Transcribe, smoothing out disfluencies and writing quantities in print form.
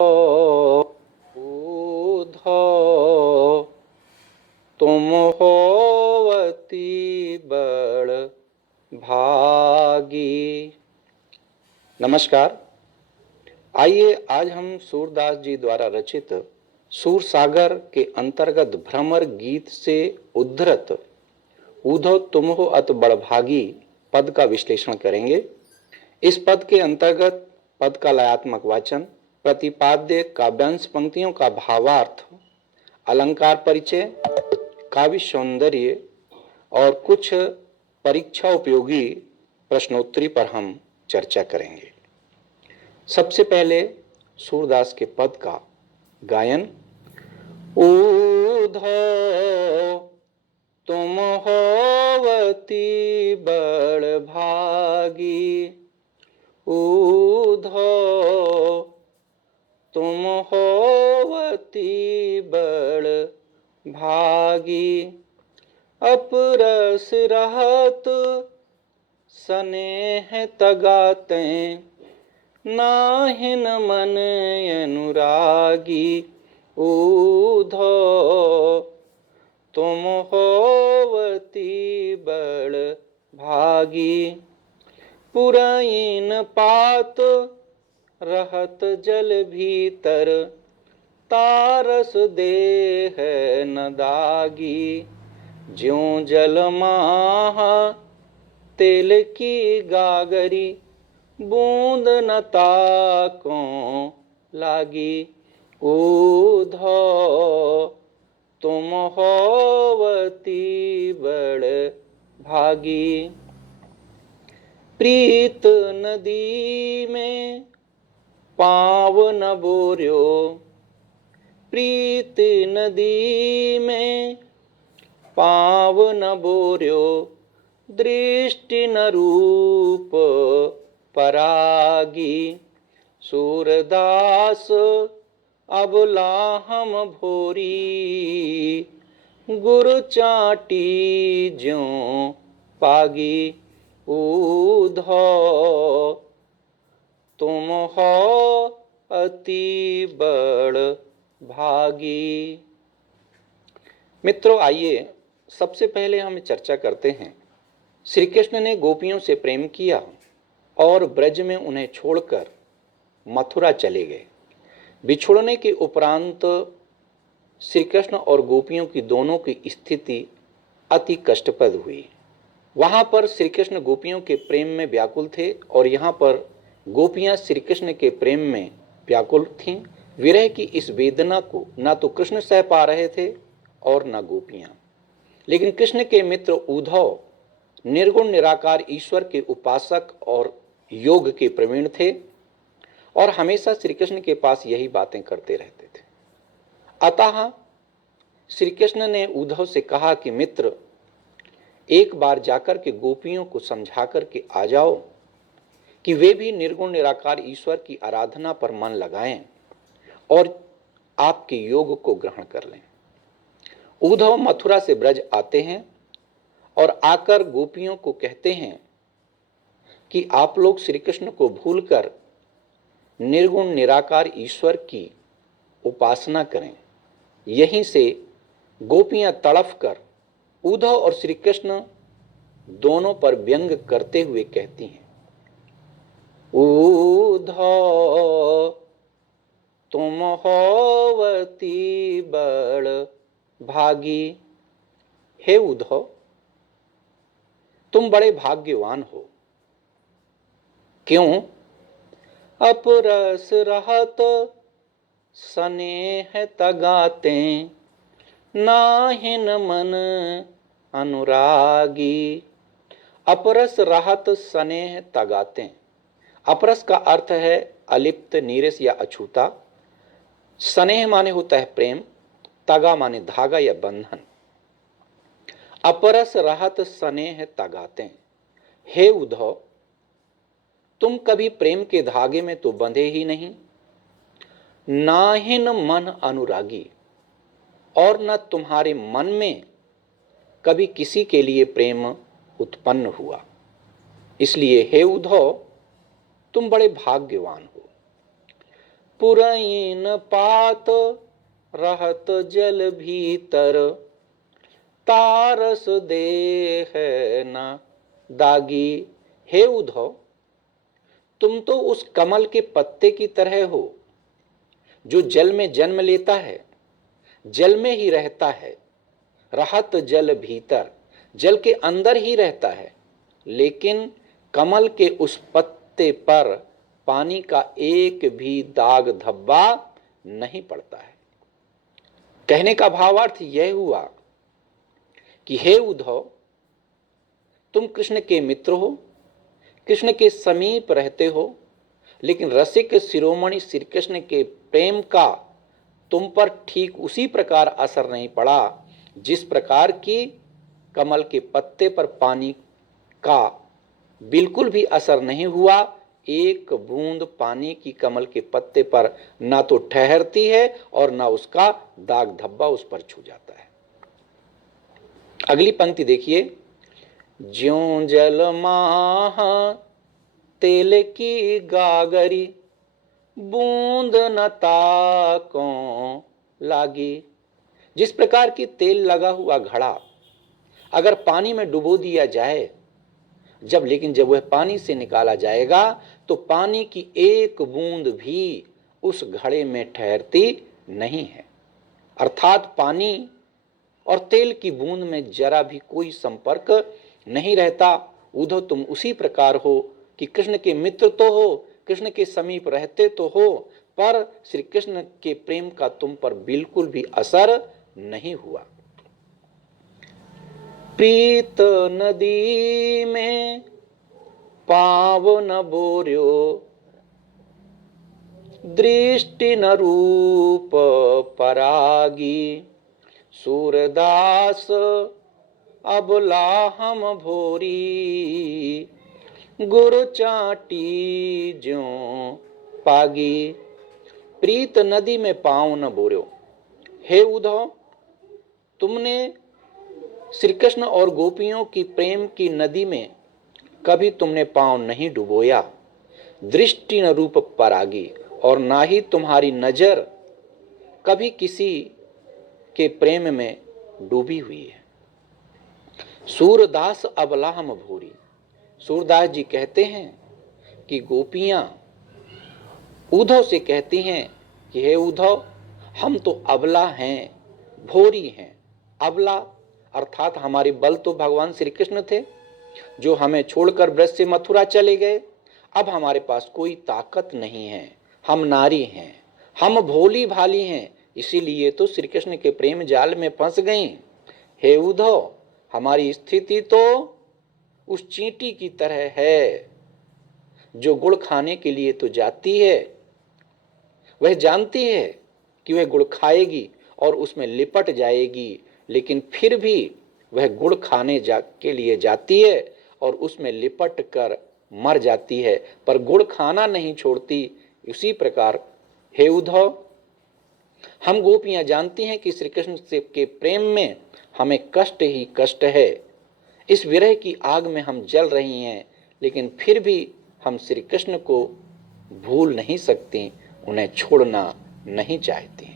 ऊधो तुम होवती बड़ भागी। नमस्कार। आइए आज हम सूरदास जी द्वारा रचित सूर सागर के अंतर्गत भ्रमर गीत से उद्धृत ऊधो तुम हो अत बड़भागी पद का विश्लेषण करेंगे। इस पद के अंतर्गत पद का लयात्मक वाचन, प्रतिपाद्य काव्यांश पंक्तियों का भावार्थ, अलंकार परिचय, काव्य सौंदर्य और कुछ परीक्षा उपयोगी प्रश्नोत्तरी पर हम चर्चा करेंगे। सबसे पहले सूरदास के पद का गायन। ऊधो तुम होवती बड़ भागी, ऊधो तुम होवती बड़ भागी। अपरस रहत स्नेह तगाते, नाहिन मन अनुरागी। ऊधो तुम होवती बड़ भागी। पुरैन पात रहत जल भीतर, तारस देह न दागी। ज्यों जल माह तेल की गागरी, बूंद न ताको लागी। ऊधो तुम होवती बड़ भागी। प्रीत नदी में पाँव न बोर्यो, प्रीत नदी में पाँव न बोर्यो। दृष्टि न रूप परागी। सूरदास अबला हम भोरी, गुरु चाटी ज्यों पागी। ऊधो तुम हो अति बड़ भागी। मित्रों, आइए सबसे पहले हम चर्चा करते हैं। श्री कृष्ण ने गोपियों से प्रेम किया और ब्रज में उन्हें छोड़कर मथुरा चले गए। बिछुड़ने के उपरांत श्री कृष्ण और गोपियों की दोनों की स्थिति अति कष्टप्रद हुई। वहां पर श्री कृष्ण गोपियों के प्रेम में व्याकुल थे और यहाँ पर गोपियां श्री कृष्ण के प्रेम में व्याकुल थीं। विरह की इस वेदना को ना तो कृष्ण सह पा रहे थे और ना गोपियां। लेकिन कृष्ण के मित्र उद्धव निर्गुण निराकार ईश्वर के उपासक और योग के प्रवीण थे और हमेशा श्री कृष्ण के पास यही बातें करते रहते थे। अतः श्री कृष्ण ने उद्धव से कहा कि मित्र, एक बार जाकर के गोपियों को समझा करके आ जाओ कि वे भी निर्गुण निराकार ईश्वर की आराधना पर मन लगाएं और आपके योग को ग्रहण कर लें। उद्धव मथुरा से ब्रज आते हैं और आकर गोपियों को कहते हैं कि आप लोग श्री कृष्ण को भूलकर निर्गुण निराकार ईश्वर की उपासना करें। यहीं से गोपियां तड़फ कर उद्धव और श्री कृष्ण दोनों पर व्यंग करते हुए कहती हैं, उद्धव तुम होवती बड़ भागी। हे उद्धव, तुम बड़े भाग्यवान हो। क्यों? अपरस रहत स्नेह तगाते, नाहिन मन अनुरागी। अपरस रहत स्नेह तगाते। अपरस का अर्थ है अलिप्त, नीरस या अछूता। स्नेह माने होता है प्रेम, तगा माने धागा या बंधन। अपरस रहत स्नेह तगाते। हे उद्धव, तुम कभी प्रेम के धागे में तो बंधे ही नहीं, नाहिन मन अनुरागी, और न तुम्हारे मन में कभी किसी के लिए प्रेम उत्पन्न हुआ। इसलिए हे उद्धव, तुम बड़े भाग्यवान हो। पुरैन पात रहत जल भीतर, तारस देह न दागी। हे उद्धव, तुम तो उस कमल के पत्ते की तरह हो जो जल में जन्म लेता है, जल में ही रहता है, रहत जल भीतर, जल के अंदर ही रहता है, लेकिन कमल के उस पत्ते पर पानी का एक भी दाग धब्बा नहीं पड़ता है। कहने का भावार्थ यह हुआ कि हे उद्धव, तुम कृष्ण के मित्र हो, कृष्ण के समीप रहते हो, लेकिन रसिक शिरोमणि श्री कृष्ण के प्रेम का तुम पर ठीक उसी प्रकार असर नहीं पड़ा जिस प्रकार की कमल के पत्ते पर पानी का बिल्कुल भी असर नहीं हुआ। एक बूंद पानी की कमल के पत्ते पर ना तो ठहरती है और ना उसका दाग धब्बा उस पर छू जाता है। अगली पंक्ति देखिए, ज्यों जल माह तेल की गागरी, बूंद न ताको लागी। जिस प्रकार की तेल लगा हुआ घड़ा अगर पानी में डुबो दिया जाए, लेकिन जब वह पानी से निकाला जाएगा तो पानी की एक बूंद भी उस घड़े में ठहरती नहीं है। अर्थात पानी और तेल की बूंद में जरा भी कोई संपर्क नहीं रहता। उद्धव, तुम उसी प्रकार हो कि कृष्ण के मित्र तो हो, कृष्ण के समीप रहते तो हो, पर श्री कृष्ण के प्रेम का तुम पर बिल्कुल भी असर नहीं हुआ। प्रीत नदी में पाव न बोर्यो, दृष्टि न रूप परागी। सूरदास अबला हम भोरी, गुरु चाटी ज्यों पागी। प्रीत नदी में पांव न बोर्यो। हे उद्धव, तुमने श्री कृष्ण और गोपियों की प्रेम की नदी में कभी तुमने पांव नहीं डुबोया। दृष्टि न रूप परागी, और ना ही तुम्हारी नजर कभी किसी के प्रेम में डूबी हुई है। सूरदास अबला हम भोरी। सूरदास जी कहते हैं कि गोपियां उद्धव से कहती हैं कि हे उद्धव, हम तो अबला हैं, भोरी हैं। अबला अर्थात हमारे बल तो भगवान श्री कृष्ण थे जो हमें छोड़कर ब्रज से मथुरा चले गए। अब हमारे पास कोई ताकत नहीं है, हम नारी हैं, हम भोली भाली हैं, इसीलिए तो श्री कृष्ण के प्रेम जाल में फंस गई। हे उद्धव, हमारी स्थिति तो उस चींटी की तरह है जो गुड़ खाने के लिए तो जाती है, वह जानती है कि वह गुड़ खाएगी और उसमें लिपट जाएगी, लेकिन फिर भी वह गुड़ खाने के लिए जाती है और उसमें लिपट कर मर जाती है, पर गुड़ खाना नहीं छोड़ती। उसी प्रकार हे उद्धव, हम गोपियां जानती हैं कि श्री कृष्ण से के प्रेम में हमें कष्ट ही कष्ट है। इस विरह की आग में हम जल रही हैं, लेकिन फिर भी हम श्री कृष्ण को भूल नहीं सकती, उन्हें छोड़ना नहीं चाहती।